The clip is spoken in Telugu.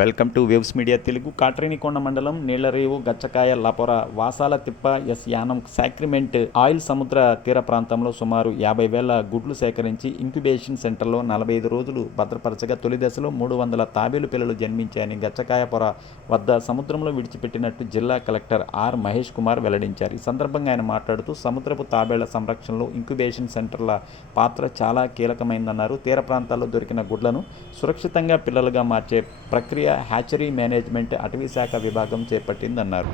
Welcome to waves media Telugu. కాట్రేనికొండ మండలం నీళ్లరేవు, గచ్చకాయ, లపొర, వాసాల తిప్ప, ఎస్ యానం, సాక్రిమెంట్ ఆయిల్ సముద్ర తీర ప్రాంతంలో సుమారు 50,000 గుడ్లు సేకరించి ఇంక్యుబేషన్ సెంటర్లో 45 రోజులు భద్రపరచగా తొలి దశలో 300 తాబేలు పిల్లలు జన్మించాయని గచ్చకాయ పొర వద్ద సముద్రంలో విడిచిపెట్టినట్టు జిల్లా కలెక్టర్ ఆర్ మహేష్ కుమార్ వెల్లడించారు. ఈ సందర్భంగా ఆయన మాట్లాడుతూ సముద్రపు తాబేళ్ల సంరక్షణలో ఇంక్యుబేషన్ సెంటర్ల పాత్ర చాలా కీలకమైందన్నారు. తీర ప్రాంతాల్లో దొరికిన గుడ్లను సురక్షితంగా పిల్లలుగా మార్చే ప్రక్రియ హ్యాచరీ మేనేజ్మెంట్ అటవీ శాఖ విభాగం చేపట్టిందన్నారు.